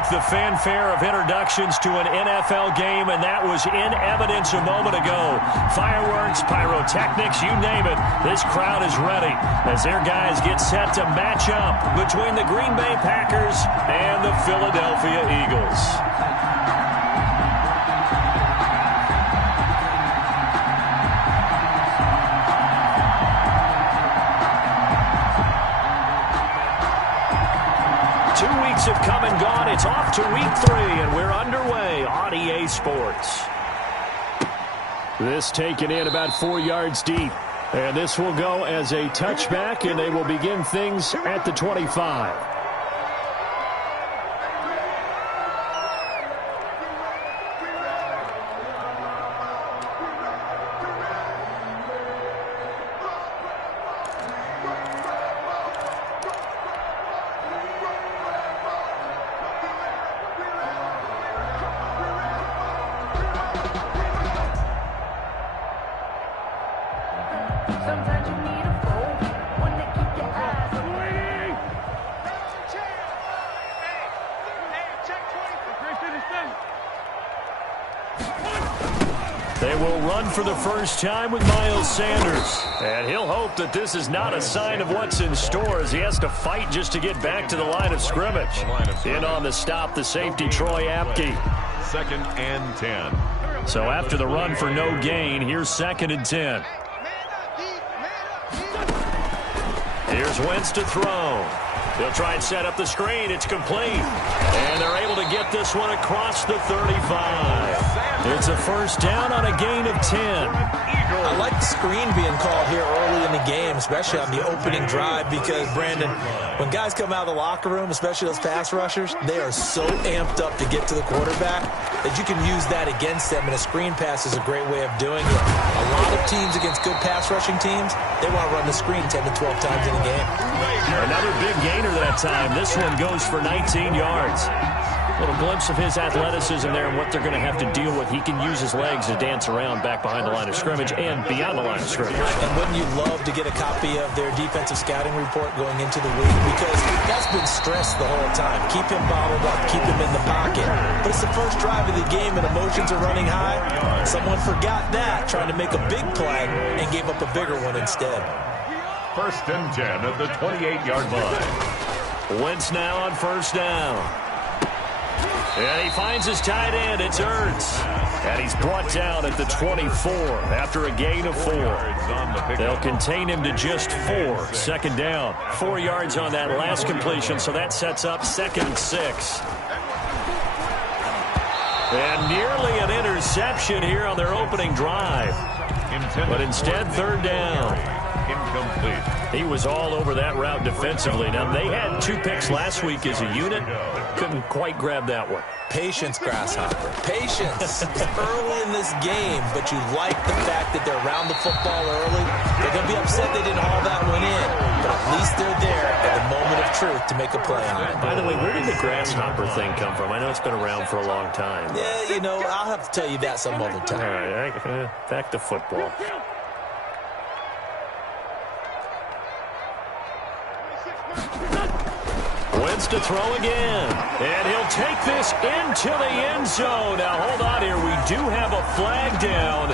like the fanfare of introductions to an NFL game, and that was in evidence a moment ago. Fireworks, pyrotechnics, you name it. This crowd is ready as their guys get set to match up between the Green Bay Packers and the Philadelphia Eagles. Have come and gone. It's off to week 3, and we're underway on EA Sports. This taken in about 4 yards deep, and this will go as a touchback, and they will begin things at the 25. They will run for the first time with Miles Sanders. And he'll hope that this is not a sign of what's in store as he has to fight just to get back to the line of scrimmage. In on the stop, the safety, Troy Apke. 2nd and 10. So after the run for no gain, here's 2nd and 10. Here's Wentz to throw. They'll try and set up the screen. It's complete. And they're able to get this one across the 35. It's a first down on a gain of 10. I like the screen being called here early in the game, especially on the opening drive, because, Brandon, when guys come out of the locker room, especially those pass rushers, they are so amped up to get to the quarterback that you can use that against them, and a screen pass is a great way of doing it. A lot of teams against good pass rushing teams, they want to run the screen 10 to 12 times in a game. Another big gainer that time. This one goes for 19 yards. A little glimpse of his athleticism there and what they're going to have to deal with. He can use his legs to dance around back behind the line of scrimmage and beyond the line of scrimmage. And wouldn't you love to get a copy of their defensive scouting report going into the week? Because that's been stressed the whole time. Keep him bottled up, keep him in the pocket. But it's the first drive of the game and emotions are running high. Someone forgot that, trying to make a big play and gave up a bigger one instead. 1st and 10 at the 28-yard line. Wentz now on first down. And he finds his tight end. It's Ertz. And he's brought down at the 24 after a gain of 4. They'll contain him to just 4. 2nd down. 4 yards on that last completion, so that sets up 2nd and 6. And nearly an interception here on their opening drive. But instead, 3rd down. Incomplete. He was all over that route defensively. Now, they had 2 picks last week as a unit. Couldn't quite grab that one. Patience, Grasshopper. Patience. It's early in this game, but you like the fact that they're around the football early. They're going to be upset they didn't haul that one in, but at least they're there at the moment of truth to make a play on it. By the way, where did the Grasshopper thing come from? I know it's been around for a long time. Yeah, you know, I'll have to tell you that some other time. All right, back to football. Wentz to throw again. And he'll take this into the end zone. Now, hold on here. We do have a flag down.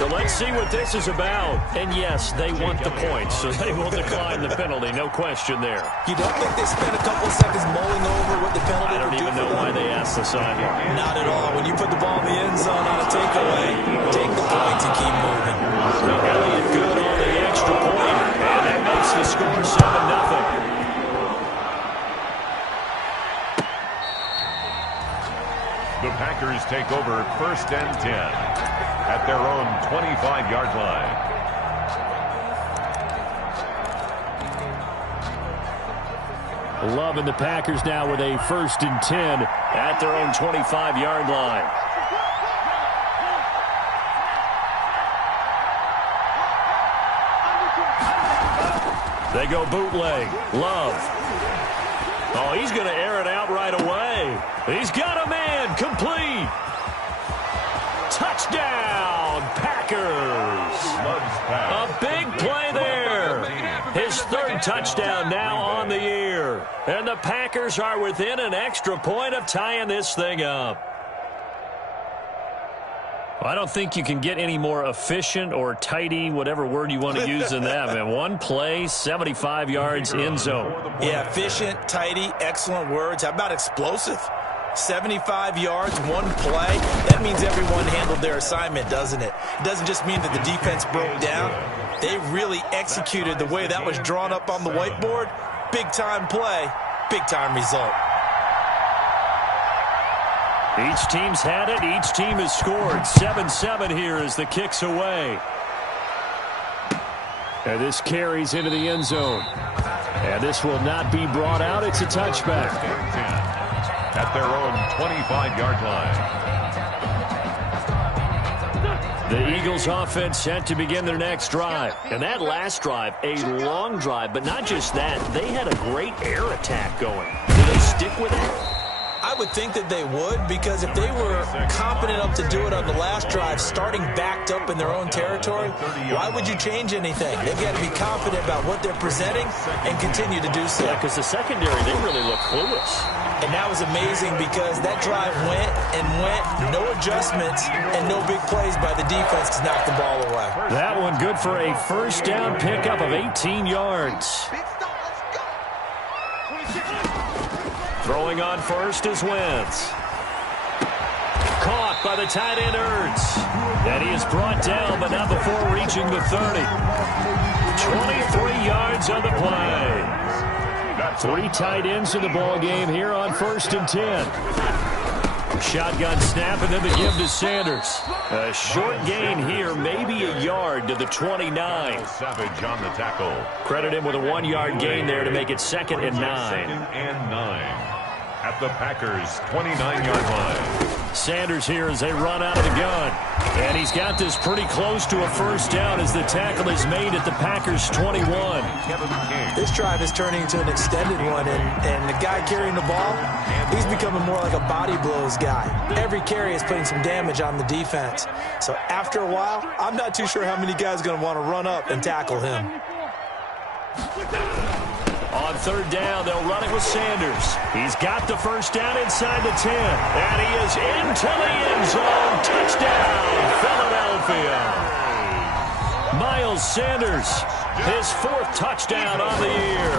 So let's see what this is about. And, yes, they want the points, so they will decline the penalty. No question there. You don't think they spent a couple of seconds mulling over what the penalty would do? I don't even know why they asked the sideline. Not at all. When you put the ball in the end zone on a takeaway, take the points and keep moving. Elliott good on the extra point. And that makes the score 7-0. The Packers take over 1st and 10 at their own 25-yard line. Loving the Packers now with a 1st and 10 at their own 25-yard line. They go bootleg. Love. Oh, he's going to air it out right away. He's got a man. Complete. Touchdown, Packers. A big play there. His 3rd touchdown now on the year. And the Packers Packers are within an extra point of tying this thing up. I don't think you can get any more efficient or tidy, whatever word you want to use in that, man. One play, 75 yards, end zone. Yeah, efficient, tidy, excellent words. How about explosive? 75 yards, one play. That means everyone handled their assignment, doesn't it? It doesn't just mean that the defense broke down. They really executed the way that was drawn up on the whiteboard. Big-time play, big-time result. Each team's had it. Each team has scored. 7-7 here as the kick's away. And this carries into the end zone. And this will not be brought out. It's a touchback. At their own 25-yard line. The Eagles offense set to begin their next drive. And that last drive, a long drive, but not just that. They had a great air attack going. Do they stick with it? I would think that they would, because if they were competent enough to do it on the last drive, starting backed up in their own territory, why would you change anything? They've got to be confident about what they're presenting and continue to do so. Yeah, because the secondary, they really look clueless. And that was amazing because that drive went and went, no adjustments, and no big plays by the defense to knock the ball away. That one good for a first down pickup of 18 yards. Throwing on first is Wentz. Caught by the tight end Ertz. And he is brought down, but not before reaching the 30. 23 yards on the play. 3 tight ends in the ball game here on 1st and 10. Shotgun snap, and then the give to Sanders. A short gain here, maybe a yard to the 29. Savage on the tackle. Credit him with a 1-yard gain there to make it 2nd and 9. 2nd and 9. At the Packers' 29-yard line. Sanders here as they run out of the gun. And he's got this pretty close to a first down as the tackle is made at the Packers' 21. This drive is turning into an extended one, and the guy carrying the ball, he's becoming more like a body blows guy. Every carry is putting some damage on the defense. So after a while, I'm not too sure how many guys are going to want to run up and tackle him. On 3rd down, they'll run it with Sanders. He's got the first down inside the 10. And he is into the end zone. Touchdown, Philadelphia. Miles Sanders, his 4th touchdown on the year.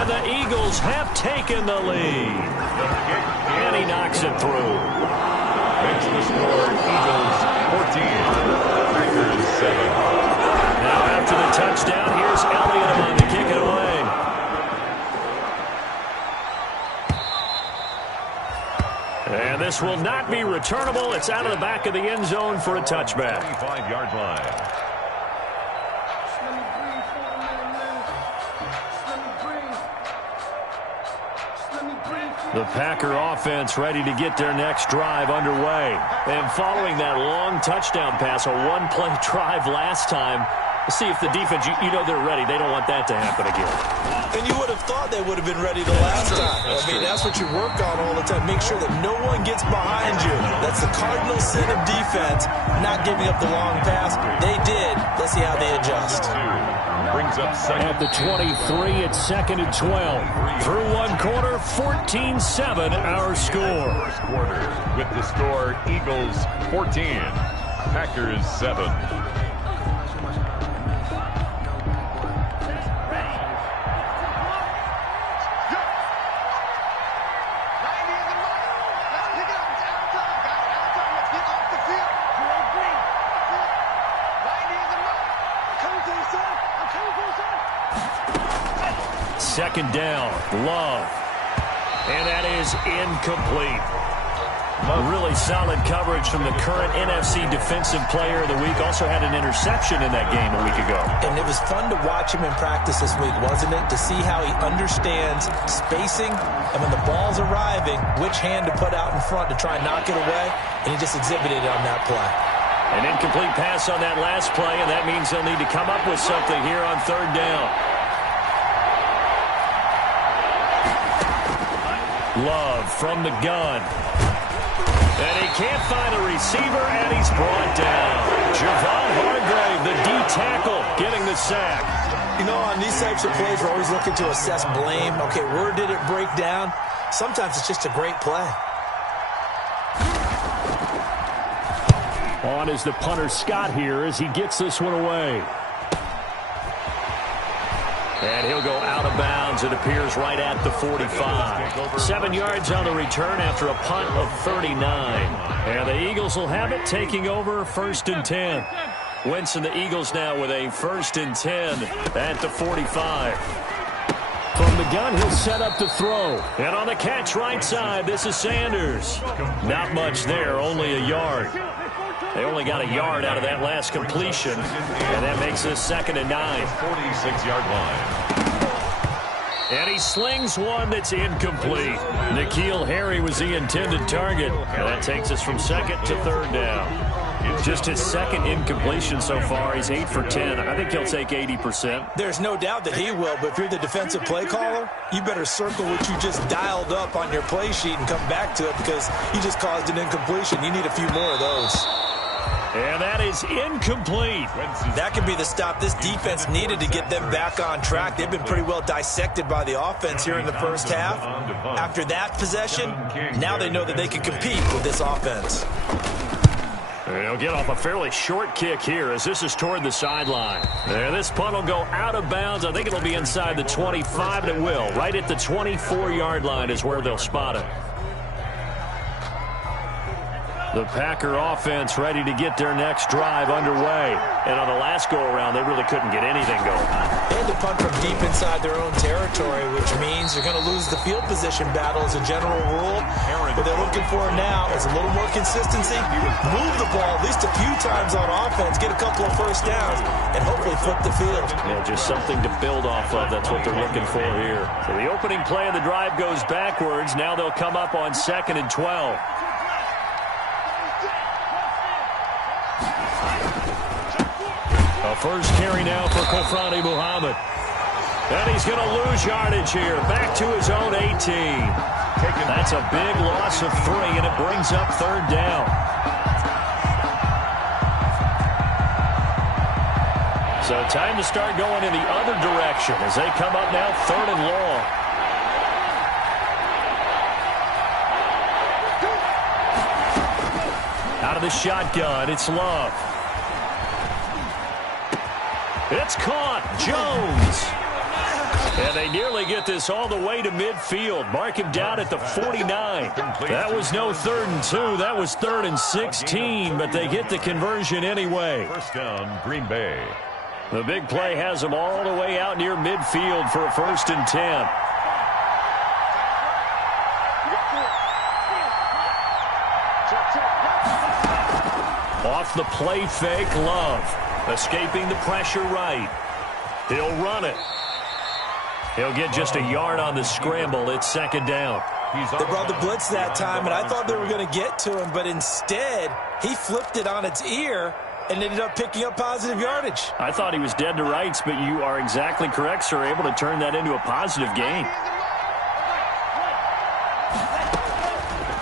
And the Eagles have taken the lead. And he knocks it through. Makes the score Eagles 14, Packers 7. Now after the touchdown, here's Elliott on to kick it away. And this will not be returnable. It's out of the back of the end zone for a touchback. 25-yard line. The Packer offense ready to get their next drive underway. And following that long touchdown pass, a 1-play drive last time, let's see if the defense, you know they're ready. They don't want that to happen again. And you would have thought they would have been ready the last time. I mean, that's what you work on all the time. Make sure that no one gets behind you. That's the cardinal sin of defense, not giving up the long pass. They did. Let's see how they adjust. Brings up second. At the 23, it's 2nd and 12. Through one quarter, 14-7 our score. First quarter with the score Eagles 14, Packers 7. Second down, Love. And that is incomplete. Really solid coverage from the current NFC Defensive Player of the Week. Also had an interception in that game a week ago. And it was fun to watch him in practice this week, wasn't it? To see how he understands spacing and when the ball's arriving, which hand to put out in front to try and knock it away. And he just exhibited it on that play. An incomplete pass on that last play, and that means they'll need to come up with something here on 3rd down. Love from the gun. And he can't find a receiver, and he's brought down. Javon Hargrave, the D tackle, getting the sack. You know, on these types of plays, we're always looking to assess blame. Okay, where did it break down? Sometimes it's just a great play. On is the punter Scott here as he gets this one away. And he'll go out of bounds, it appears, right at the 45. 7 yards on the return after a punt of 39. And the Eagles will have it, taking over 1st and 10. Wentz and the Eagles now with a 1st and 10 at the 45. From the gun, he'll set up to throw. And on the catch right side, this is Sanders. Not much there, only a yard. They only got a yard out of that last completion, and that makes this 2nd and 9. 46-yard line. And he slings one that's incomplete. N'Keal Harry was the intended target. And that takes us from 2nd to 3rd down. Just his 2nd incompletion so far. He's 8 for 10. I think he'll take 80%. There's no doubt that he will, but if you're the defensive play caller, you better circle what you just dialed up on your play sheet and come back to it because you just caused an incompletion. You need a few more of those. And that is incomplete. That could be the stop this defense needed to get them back on track. They've been pretty well dissected by the offense here in the first half. After that possession, now they know that they can compete with this offense. He'll get off a fairly short kick here as this is toward the sideline. And this punt will go out of bounds. I think it'll be inside the 25, and it will. Right at the 24-yard line is where they'll spot it. The Packer offense ready to get their next drive underway. And on the last go-around, they really couldn't get anything going. They had to punt from deep inside their own territory, which means they're going to lose the field position battle as a general rule. What they're looking for now is a little more consistency, move the ball at least a few times on offense, get a couple of first downs, and hopefully flip the field. Yeah, just something to build off of. That's what they're looking for here. So the opening play of the drive goes backwards. Now they'll come up on 2nd and 12. A first carry now for Kofrani Muhammad. And he's going to lose yardage here. Back to his own 18. That's a big loss of 3, and it brings up 3rd down. So time to start going in the other direction as they come up now 3rd and long. Out of the shotgun, it's Love. It's caught. Jones. And they nearly get this all the way to midfield. Mark him down at the 49. That was no 3rd and 2. That was 3rd and 16, but they get the conversion anyway. First down, Green Bay. The big play has them all the way out near midfield for a 1st and 10. Off the play fake, Love. Escaping the pressure right. He'll run it. He'll get just a yard on the scramble. It's 2nd down. They brought the blitz that time, and I thought they were going to get to him, but instead, he flipped it on its ear and ended up picking up positive yardage. I thought he was dead to rights, but you are exactly correct, sir. Able to turn that into a positive gain.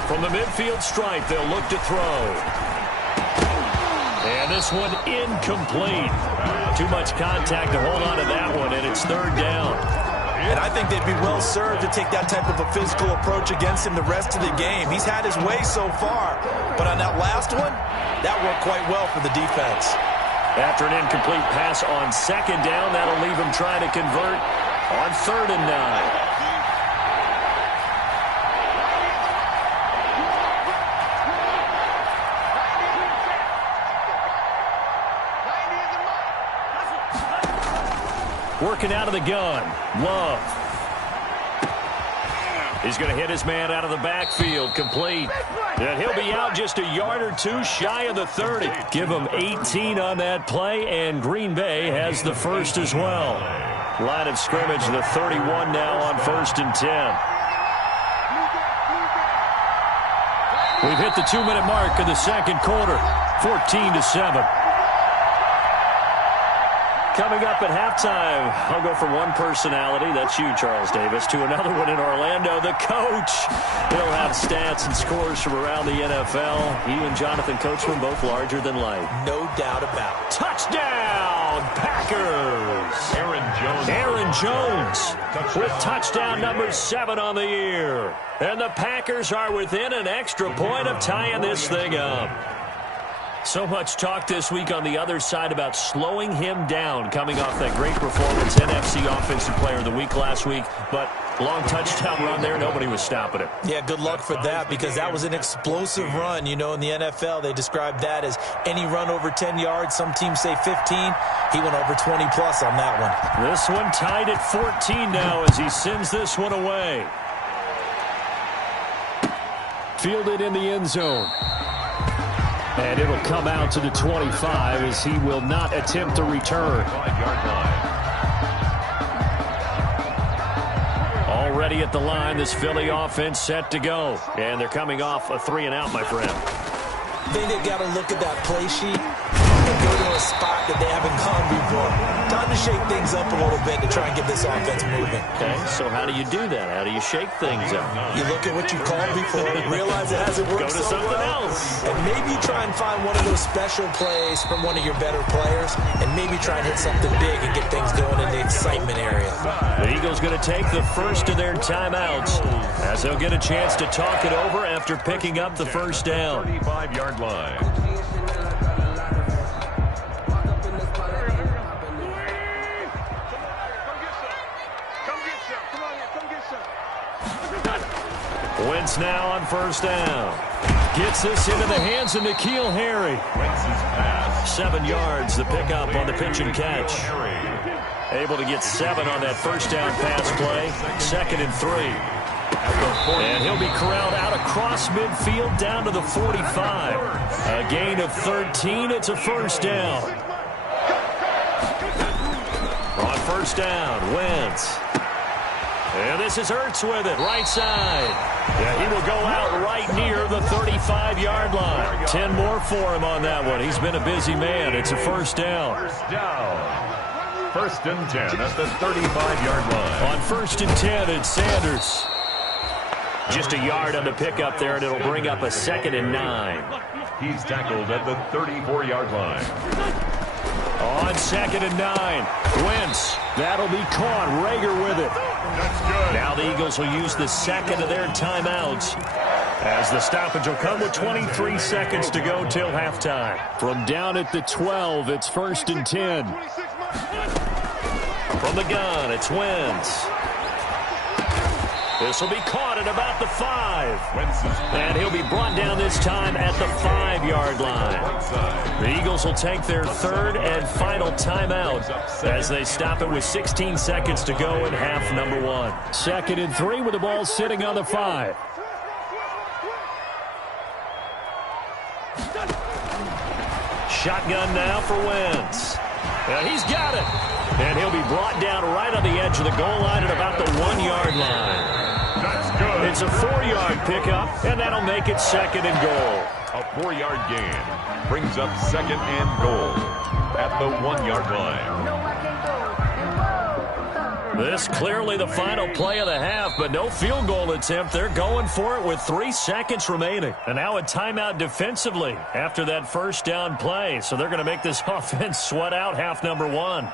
From the midfield stripe, they'll look to throw. And this one incomplete. Too much contact to hold on to that one, and it's 3rd down. And I think they'd be well served to take that type of a physical approach against him the rest of the game. He's had his way so far, but on that last one, that worked quite well for the defense. After an incomplete pass on 2nd down, that'll leave him trying to convert on 3rd and 9. Working out of the gun. Love. He's going to hit his man out of the backfield. Complete. And he'll be out just a yard or two shy of the 30. Give him 18 on that play, and Green Bay has the first as well. Line of scrimmage, the 31 now on 1st and 10. We've hit the 2-minute mark of the 2nd quarter. 14-7. Coming up at halftime, I'll go from one personality, that's you, Charles Davis, to another one in Orlando, the coach. He'll have stats and scores from around the NFL. He and Jonathan Coachman both larger than life. No doubt about it. Touchdown, Packers! Aaron Jones with touchdown number 7 on the year. And the Packers are within an extra point of tying this thing up. So much talk this week on the other side about slowing him down coming off that great performance, NFC Offensive Player of the Week last week. But long touchdown run there, nobody was stopping it. Yeah, good luck for that because that was an explosive run. You know, in the NFL, they describe that as any run over 10 yards. Some teams say 15. He went over 20-plus on that one. This one tied at 14 now as he sends this one away. Fielded in the end zone. And it'll come out to the 25 as he will not attempt to return. Already at the line, this Philly offense set to go. And they're coming off a 3-and-out, my friend. I think they've got to look at that play sheet and go to a spot that they haven't gone before. Time to shake things up a little bit to try and get this offense moving. Okay, so how do you do that? How do you shake things up? You look at what you called before, realize it hasn't worked so well. Go to something else. And maybe try and find one of those special plays from one of your better players, and maybe try and hit something big and get things going in the excitement area. The Eagles going to take the first of their timeouts as they'll get a chance to talk it over after picking up the first down. 35-yard line. Wentz now on first down. Gets this into the hands of N'Keal Harry. 7 yards, the pickup on the pitch and catch. Able to get 7 on that first down pass play. 2nd and 3. And he'll be corralled out across midfield down to the 45. A gain of 13. It's a first down. On first down, Wentz. And this is Ertz with it, right side. Yeah, he will go out right near the 35-yard line. 10 more for him on that one. He's been a busy man. It's a first down. First and 10 at the 35-yard line. On first and 10, it's Sanders. Just a yard on the pickup there, and it'll bring up a 2nd and 9. He's tackled at the 34-yard line. On 2nd and 9, Wentz. That'll be caught. Rager with it. That's good. Now the Eagles will use the second of their timeouts as the stoppage will come with 23 seconds to go till halftime. From down at the 12, it's first and 10. From the gun, it's Wentz. This will be caught at about the 5. And he'll be brought down this time at the 5-yard line. The Eagles will take their third and final timeout as they stop it with 16 seconds to go in half number 1. 2nd and 3 with the ball sitting on the 5. Shotgun now for Wentz. He's got it. And he'll be brought down right on the edge of the goal line at about the 1-yard line. That's good. It's a 4-yard pickup, and that'll make it 2nd and goal. A 4-yard gain brings up 2nd and goal at the 1-yard line. This clearly the final play of the half, but no field goal attempt. They're going for it with 3 seconds remaining. And now a timeout defensively after that first down play. So they're going to make this offense sweat out half number 1.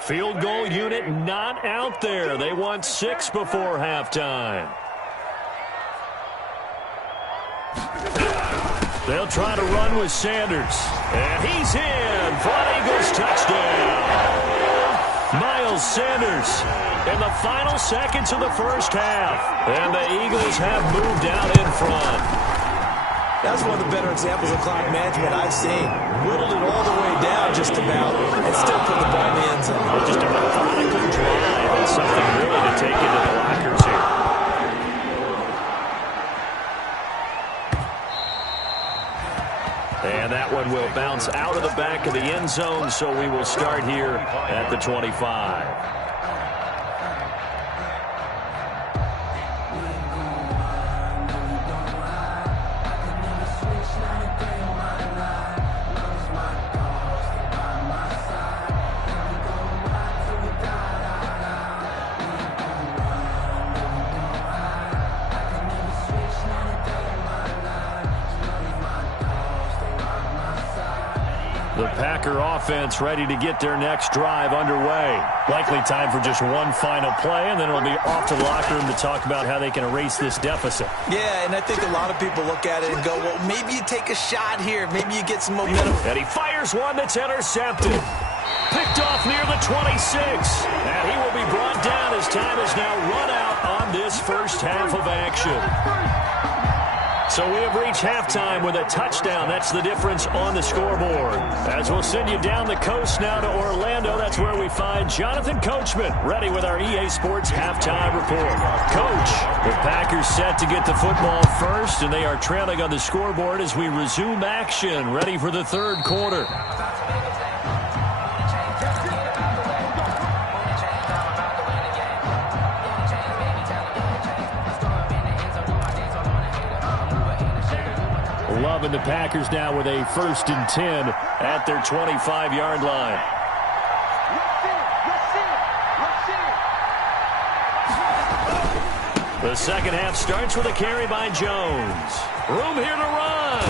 Field goal unit not out there. They want 6 before halftime. They'll try to run with Sanders. And he's in for an Eagles touchdown. Miles Sanders in the final seconds of the first half. And the Eagles have moved out in front. That's one of the better examples of clock management I've seen. Whittled it all the way down just about and still put the ball in the end zone. Just a methodical drive and something really to take into the lockers here. And that one will bounce out of the back of the end zone, so we will start here at the 25. Packer offense ready to get their next drive underway. Likely time for just one final play, and then it'll be off to the locker room to talk about how they can erase this deficit. Yeah, and I think a lot of people look at it and go, well, maybe you take a shot here. Maybe you get some momentum. And he fires one that's intercepted. Picked off near the 26. And he will be brought down as time is now run out on this first half of action. So we have reached halftime with a touchdown. That's the difference on the scoreboard. As we'll send you down the coast now to Orlando, that's where we find Jonathan Coachman ready with our EA Sports halftime report. Coach, the Packers set to get the football first, and they are trailing on the scoreboard as we resume action, ready for the third quarter. Love and the Packers now with a 1st and 10 at their 25-yard line. The second half starts with a carry by Jones. Room here to run.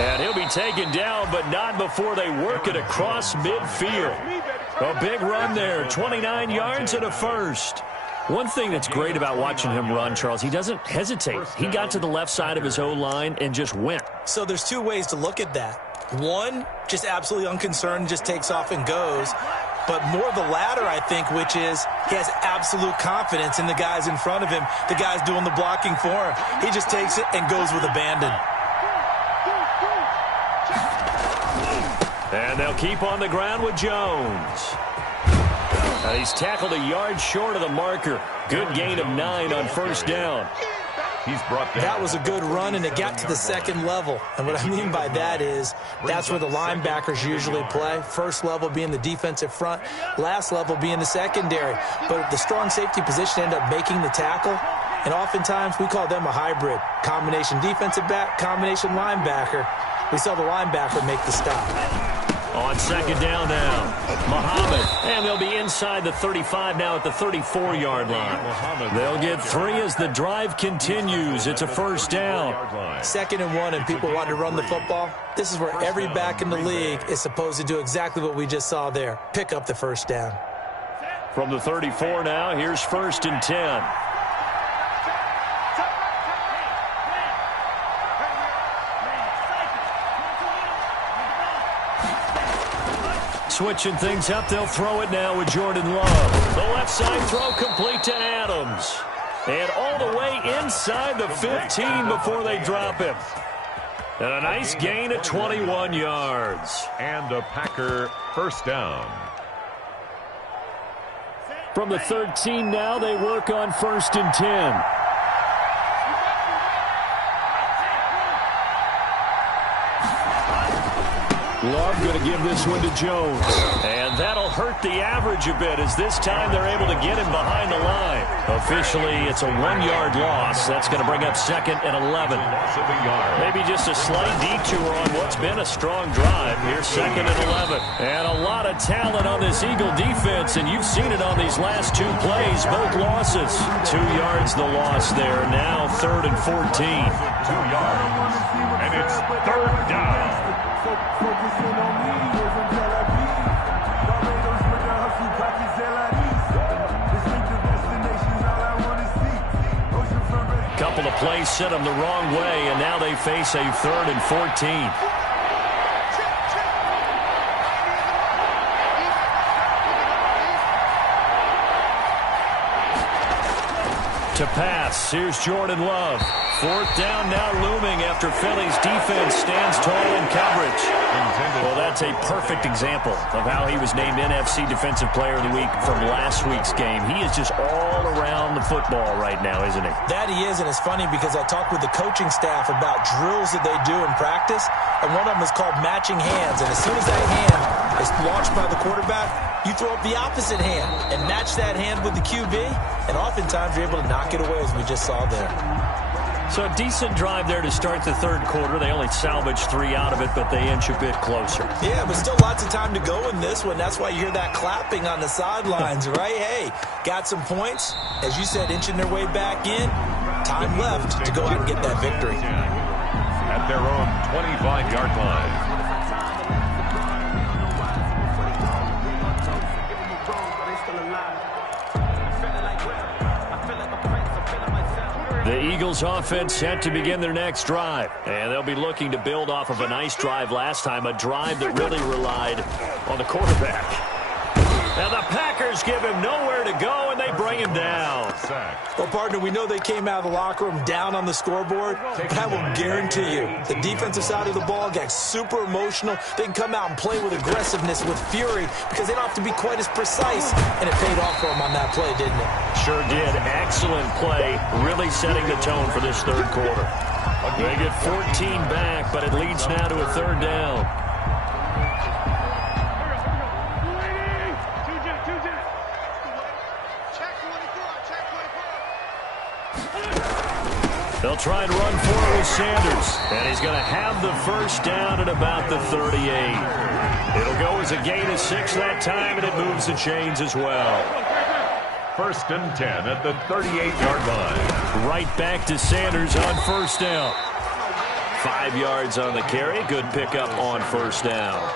And he'll be taken down, but not before they work it across midfield. A big run there, 29 yards and a first. One thing that's great about watching him run, Charles, he doesn't hesitate. He got to the left side of his O-line and just went. So there's two ways to look at that. One, just absolutely unconcerned, just takes off and goes. But more the latter, I think, which is he has absolute confidence in the guys in front of him, the guys doing the blocking for him. He just takes it and goes with abandon. And they'll keep on the ground with Jones. And he's tackled a yard short of the marker. Good gain of 9 on first down. He's brought down. That was a good run, and it got to the second level. And what I mean by that is that's where the linebackers usually play. First level being the defensive front, last level being the secondary. But the strong safety position ended up making the tackle. And oftentimes we call them a hybrid. Combination defensive back, combination linebacker. We saw the linebacker make the stop. On second down now, Muhammad. And they'll be inside the 35 now at the 34-yard line. They'll get 3 as the drive continues. It's a first down. 2nd and 1, and people want to run the football. This is where every back in the league is supposed to do exactly what we just saw there. Pick up the first down. From the 34 now, here's 1st and 10. Switching things up, they'll throw it now with Jordan Love. The left side throw complete to Adams. And all the way inside the 15 before they drop him. And a nice gain at 21 yards. And a Packer first down. From the 13 now, they work on 1st and 10. Love going to give this one to Jones. And that'll hurt the average a bit as this time they're able to get him behind the line. Officially, it's a 1-yard loss. That's going to bring up 2nd and 11. Maybe just a slight detour on what's been a strong drive. Here's 2nd and 11. And a lot of talent on this Eagle defense, and you've seen it on these last 2 plays, both losses. 2 yards the loss there. Now 3rd and 14. 2 yards. And it's 3rd down. Couple of plays sent them the wrong way, and now they face a 3rd and 14. To pass, here's Jordan Love. 4th down now looming after Philly's defense stands tall in coverage. Well, that's a perfect example of how he was named NFC Defensive Player of the Week from last week's game. He is just all around the football right now, isn't he? That he is, and it's funny because I talked with the coaching staff about drills that they do in practice, and one of them is called matching hands. And as soon as that hand is launched by the quarterback, you throw up the opposite hand and match that hand with the QB, and oftentimes you're able to knock it away, as we just saw there. So a decent drive there to start the 3rd quarter. They only salvaged 3 out of it, but they inch a bit closer. Yeah, but still lots of time to go in this one. That's why you hear that clapping on the sidelines, right? Hey, got some points. As you said, inching their way back in. Time left to go out and get that victory. At their own 25-yard line. The Eagles offense set to begin their next drive. And they'll be looking to build off of a nice drive last time, a drive that really relied on the quarterback. Now the Packers give him nowhere to go, and they bring him down. Well, partner, we know they came out of the locker room down on the scoreboard, but I will guarantee you the defensive side of the ball got super emotional. They can come out and play with aggressiveness, with fury, because they don't have to be quite as precise, and it paid off for them on that play, didn't it? Sure did. Excellent play, really setting the tone for this third quarter. They get 14 back, but it leads now to a third down. They'll try and run for it with Sanders. And he's going to have the first down at about the 38. It'll go as a gain of 6 that time, and it moves the chains as well. 1st and 10 at the 38-yard line. Right back to Sanders on first down. 5 yards on the carry. Good pickup on first down.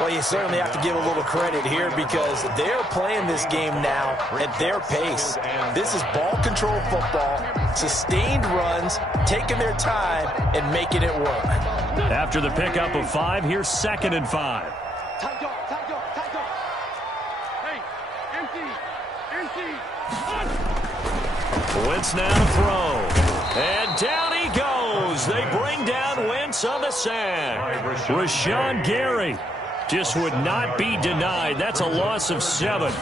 Well, you certainly have to give a little credit here because they're playing this game now at their pace. This is ball control football, sustained runs, taking their time, and making it work. After the pickup of 5, here's 2nd and 5. Wentz now to throw. And down he goes. They bring down Wentz on the sack. Rashawn Gary just would not be denied. That's a loss of 7.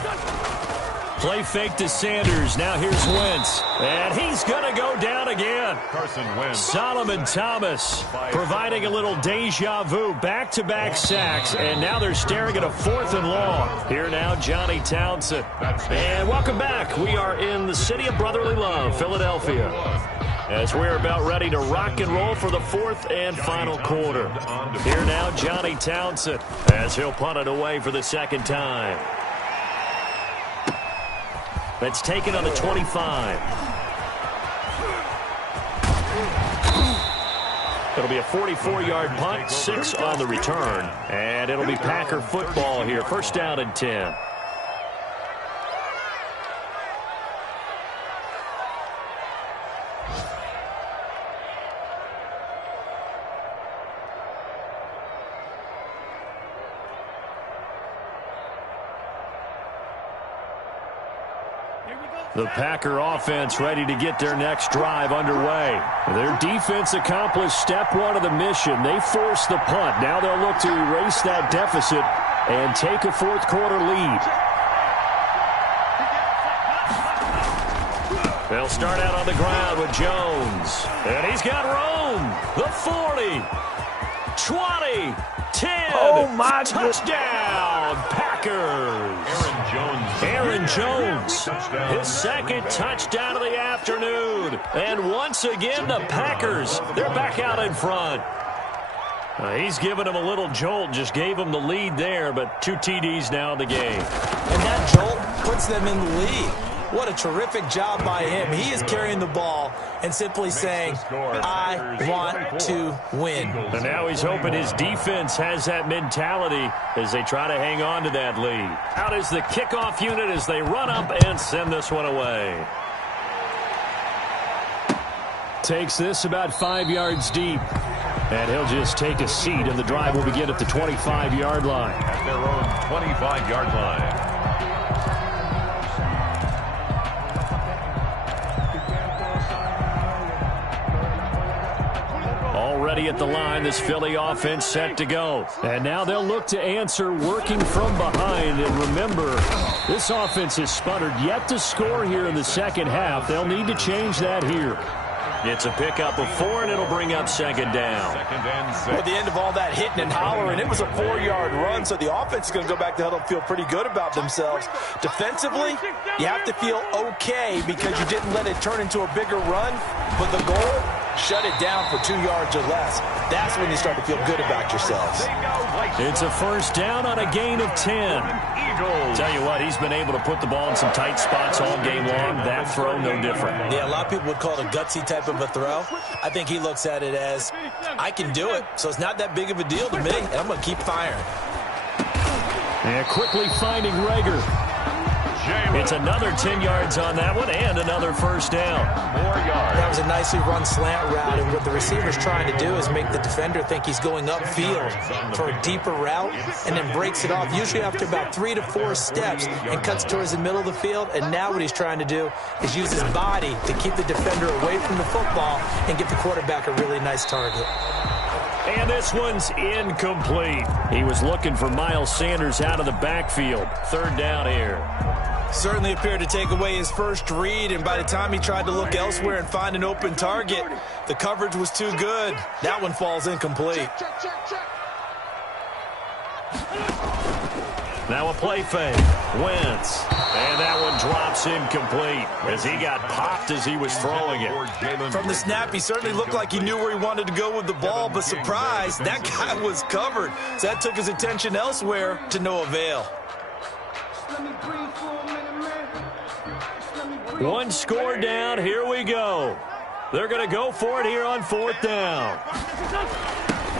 Play fake to Sanders. Now here's Wentz. And he's going to go down again. Carson Wentz. Solomon Thomas providing a little deja vu. Back-to-back sacks. And now they're staring at a 4th and long. Here now, Johnny Townsend. And welcome back. We are in the city of brotherly love, Philadelphia, as we're about ready to rock and roll for the 4th and final quarter. Here now, Johnny Townsend, as he'll punt it away for the 2nd time. That's taken on the 25. It'll be a 44-yard punt, 6 on the return. And it'll be Packer football here. 1st down and 10. The Packer offense ready to get their next drive underway. Their defense accomplished step 1 of the mission. They forced the punt. Now they'll look to erase that deficit and take a 4th quarter lead. They'll start out on the ground with Jones. And he's got room. The 40, 20, 10. Oh, my touchdown, Packers. Aaron Jones, his 2nd touchdown of the afternoon. And once again, the Packers, they're back out in front. He's given them a little jolt, just gave them the lead there, but 2 TDs now in the game. And that jolt puts them in the lead. What a terrific job by him. He is carrying the ball and simply saying, I want to win. And now he's hoping his defense has that mentality as they try to hang on to that lead. Out is the kickoff unit as they run up and send this one away. Takes this about 5 yards deep. And he'll just take a seat, and the drive will begin at the 25-yard line. At their own 25-yard line. Already at the line, this Philly offense set to go. And now they'll look to answer working from behind. And remember, this offense has sputtered yet to score here in the 2nd half. They'll need to change that here. It's a pickup of 4, and it'll bring up 2nd down. Well, at the end of all that hitting and hollering, it was a 4-yard run, so the offense is going to go back to huddle and feel pretty good about themselves. Defensively, you have to feel okay because you didn't let it turn into a bigger run, but the goal, shut it down for 2 yards or less. That's when you start to feel good about yourselves. It's a 1st down on a gain of 10. Tell you what, he's been able to put the ball in some tight spots all game long. That throw, no different. Yeah, a lot of people would call it a gutsy type of a throw. I think he looks at it as, I can do it, so it's not that big of a deal to me, and I'm going to keep firing. And quickly finding Rager. It's another 10 yards on that one and another first down. More yards. That was a nicely run slant route, and what the receiver's trying to do is make the defender think he's going upfield for a deeper route and then breaks it off, usually after about 3 to 4 steps, and cuts towards the middle of the field. And now what he's trying to do is use his body to keep the defender away from the football and give the quarterback a really nice target. And this one's incomplete. He was looking for Miles Sanders out of the backfield. Third down here. Certainly appeared to take away his first read, and by the time he tried to look elsewhere and find an open target, the coverage was too good. That one falls incomplete. Now a play fake. Wentz. And that one drops incomplete as he got popped as he was throwing it. From the snap, he certainly looked like he knew where he wanted to go with the ball, but surprise, that guy was covered. So that took his attention elsewhere to no avail. One score down. Here we go. They're going to go for it here on fourth down.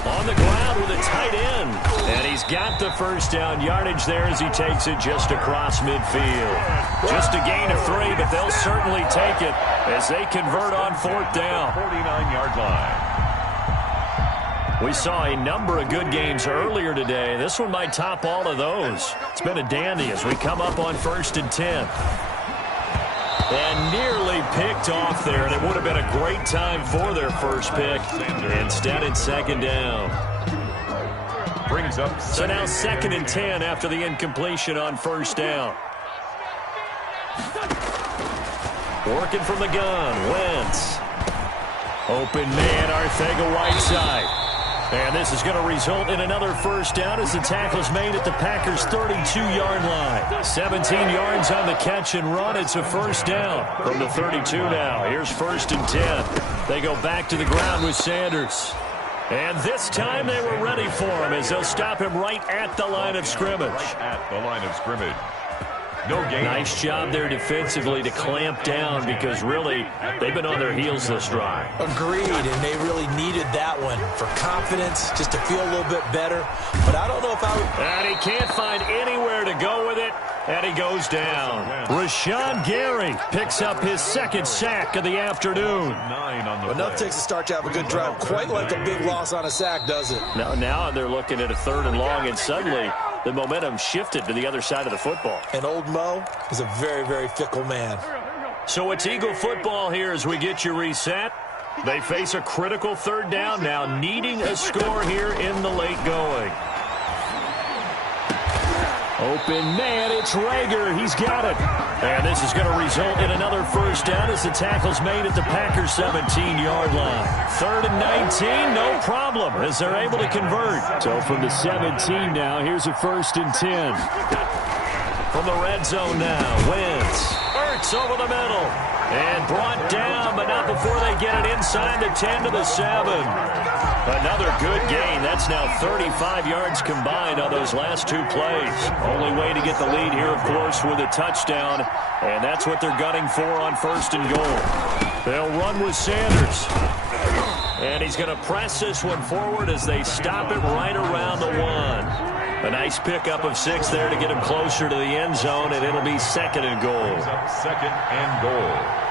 On the ground with a tight end. And he's got the first down yardage there as he takes it just across midfield. Just a gain of 3, but they'll certainly take it as they convert on fourth down. 49-yard line. We saw a number of good games earlier today. This one might top all of those. It's been a dandy as we come up on 1st and 10. And nearly picked off there, and it would have been a great time for their first pick. Instead, it's second down. Brings up so now 2nd and 10 after the incompletion on first down. Working from the gun, Wentz. Open man, Arcega-Whiteside. And this is going to result in another first down as the tackle's made at the Packers' 32-yard line. 17 yards on the catch and run. It's a first down from the 32 now. Here's 1st and 10. They go back to the ground with Sanders. And this time they were ready for him as they'll stop him right at the line of scrimmage. Right at the line of scrimmage. No gain. Nice job there defensively to clamp down because really they've been on their heels this drive. Agreed, and they really needed that one for confidence, just to feel a little bit better. But I don't know if I would... And he can't find anywhere to go with it, and he goes down. Rashawn Gary picks up his 2nd sack of the afternoon. Enough takes to start to have a good drive. Quite like a big loss on a sack, does it? Now they're looking at a 3rd and long, and suddenly the momentum shifted to the other side of the football. And old Mo is a very, very fickle man. So it's Eagle football here as we get you reset. They face a critical 3rd down now, needing a score here in the late going. Open man, it's Rager. He's got it. And this is going to result in another first down as the tackle's made at the Packers' 17-yard line. 3rd and 19, no problem, as they're able to convert. So from the 17 now, here's a 1st and 10. From the red zone now, Wentz. Ertz over the middle. And brought down, but not before they get it inside the 10 to the 7. Another good gain. That's now 35 yards combined on those last 2 plays. Only way to get the lead here, of course, with a touchdown. And that's what they're gunning for on 1st and goal. They'll run with Sanders. And he's going to press this one forward as they stop it right around the 1. A nice pickup of 6 there to get him closer to the end zone, and it'll be 2nd and goal. 2nd and goal.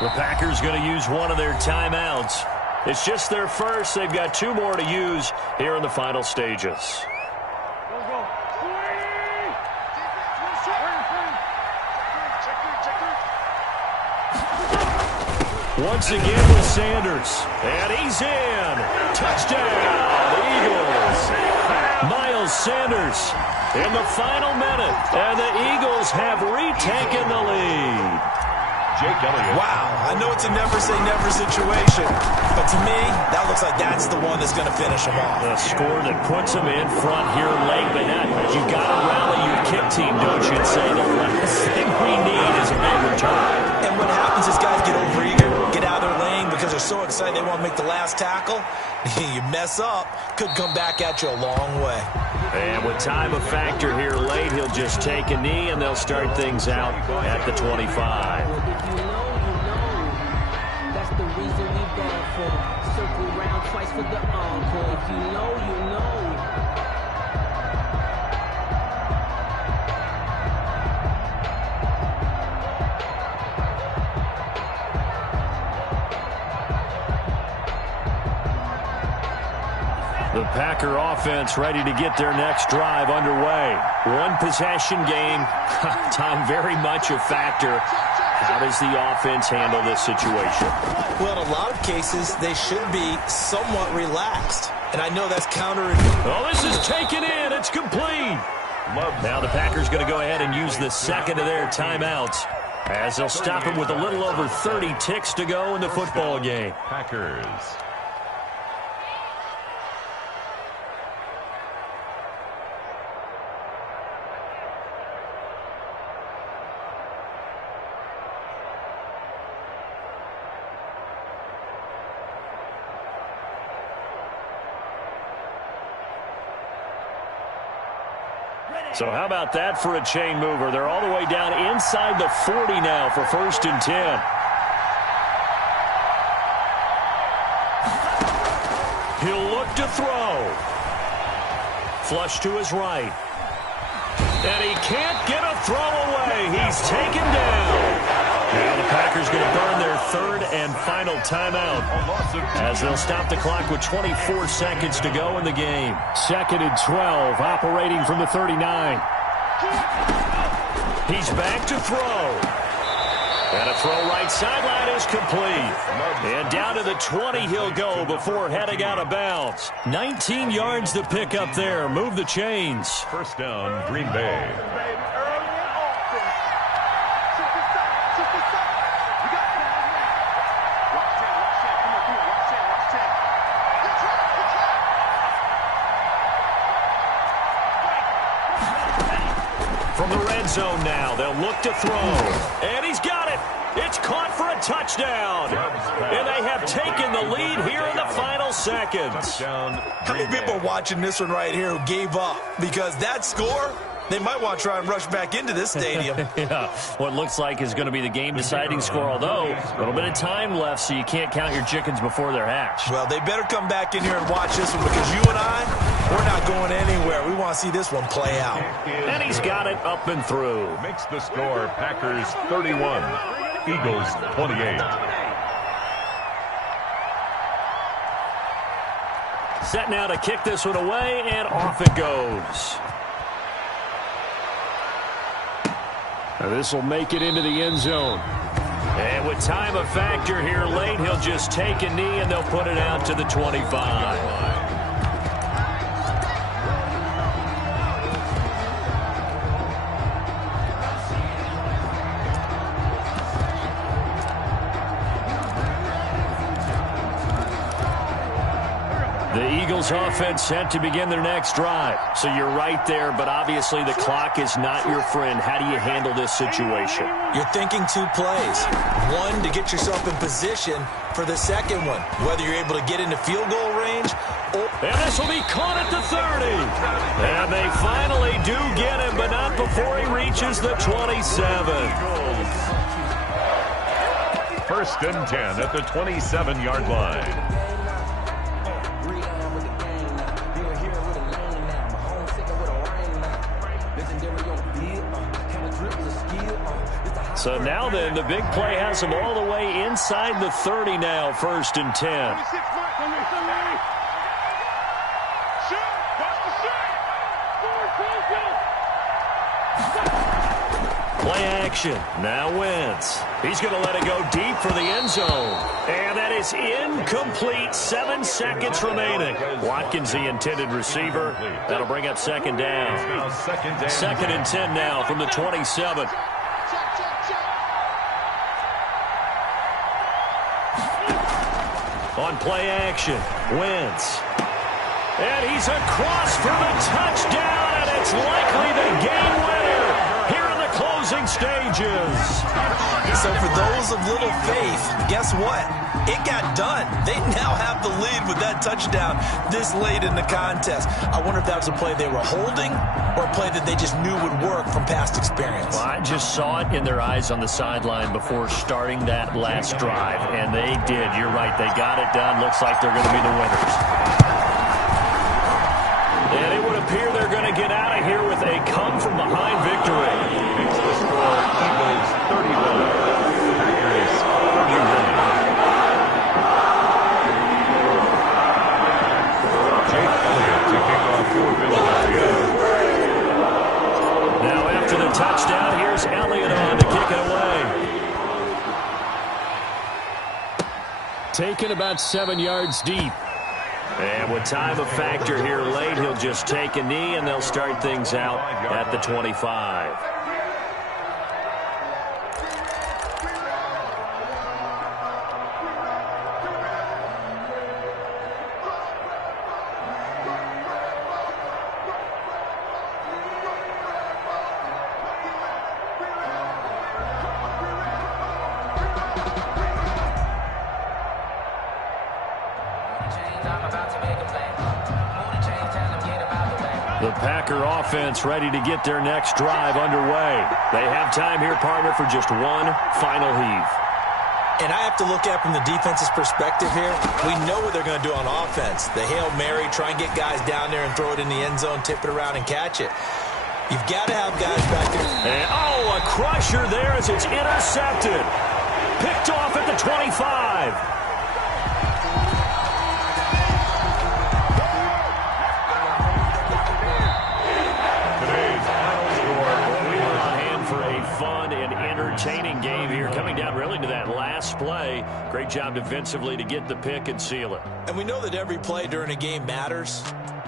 The Packers going to use one of their timeouts. It's just their first. They've got 2 more to use here in the final stages. Once again with Sanders. And he's in. Touchdown, Eagles. Miles Sanders in the final minute. And the Eagles have retaken the lead. Jake Elliott. Wow, I know it's a never-say-never situation, but to me, that looks like that's the one that's going to finish them off. A score that puts them in front here late, but you got to rally your kick team, don't you, and say the last thing we need is a big return. And what happens is guys get overeager, get out of their lane because they're so excited they want to make the last tackle. You mess up, could come back at you a long way. And with time a factor here late, he'll just take a knee, and they'll start things out at the 25. That's the reason we ball for. Circle round twice for the encore. If you know, you know. The Packer offense ready to get their next drive underway. One possession game. Time very much a factor. How does the offense handle this situation? Well, in a lot of cases, they should be somewhat relaxed. And I know that's counter. Oh, this is taken in. It's complete. Now the Packers going to go ahead and use the second of their timeouts as they'll stop it with a little over 30 ticks to go in the football game. Packers. So how about that for a chain mover? They're all the way down inside the 40 now for 1st and 10. He'll look to throw. Flush to his right. And he can't get a throw away. He's taken down. Now the Packers going to burn their 3rd and final timeout as they'll stop the clock with 24 seconds to go in the game. 2nd and 12, operating from the 39. He's back to throw. And a throw right sideline is complete. And down to the 20 he'll go before heading out of bounds. 19 yards to pick up there. Move the chains. 1st down, Green Bay. From the red zone now, they'll look to throw. And he's got it. It's caught for a touchdown. And they have taken the lead here in the final seconds. How many people are watching this one right here who gave up? Because that score, they might want to try and rush back into this stadium. Yeah, what looks like is going to be the game-deciding score, although a little bit of time left, so you can't count your chickens before they're hatched. Well, they better come back in here and watch this one because you and I, we're not going anywhere. We want to see this one play out. And he's got it up and through. Makes the score Packers 31, Eagles 28. Set now to kick this one away, and off it goes. Now this will make it into the end zone. And with time a factor here late, he'll just take a knee, and they'll put it out to the 25. The Eagles offense set to begin their next drive. So you're right there, but obviously the clock is not your friend. How do you handle this situation? You're thinking 2 plays. One, to get yourself in position for the second one, whether you're able to get into field goal range or... And this will be caught at the 30. And they finally do get him, but not before he reaches the 27. 1st and 10 at the 27-yard line. So now then, the big play has them all the way inside the 30 now, 1st and 10. Play action. Now Wentz. He's going to let it go deep for the end zone. And that is incomplete. 7 seconds remaining. Watkins, the intended receiver. That'll bring up 2nd down. 2nd and 10 now from the 27. On play action, Wentz. And he's across for the touchdown, and it's likely the game winner here in the closing stages. So for those of little faith, guess what? It got done. They now have the lead with that touchdown this late in the contest. I wonder if that was a play they were holding or a play that they just knew would work from past experience. Well, I just saw it in their eyes on the sideline before starting that last drive, and they did. You're right. They got it done. Looks like they're going to be the winners. And it would appear they're going to get out of here with a come-from-behind victory. Makes the score Eagles 31, Packers 31. Jake taken about 7 yards deep. And with time a factor here late, he'll just take a knee, and they'll start things out at the 25. The Packer offense ready to get their next drive underway. They have time here, partner, for just one final heave. And I have to look at from the defense's perspective here. We know what they're going to do on offense. The Hail Mary, try and get guys down there and throw it in the end zone, tip it around and catch it. You've got to have guys back there. And, a crusher there as it's intercepted. Picked off at the 25. Entertaining game here, coming down really to that last play. Great job defensively to get the pick and seal it. And we know that every play during a game matters.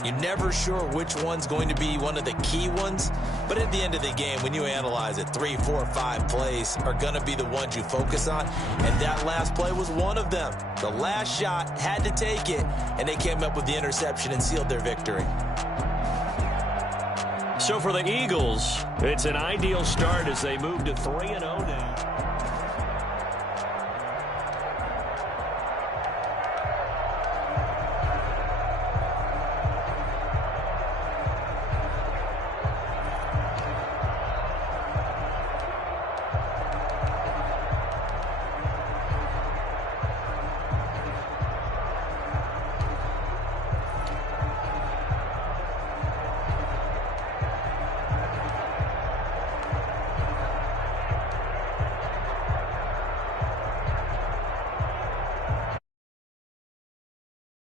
You're never sure which one's going to be one of the key ones. But at the end of the game, when you analyze it, 3, 4, 5 plays are going to be the ones you focus on. And that last play was one of them. The last shot had to take it, and they came up with the interception and sealed their victory. So for the Eagles, it's an ideal start as they move to 3-0 now.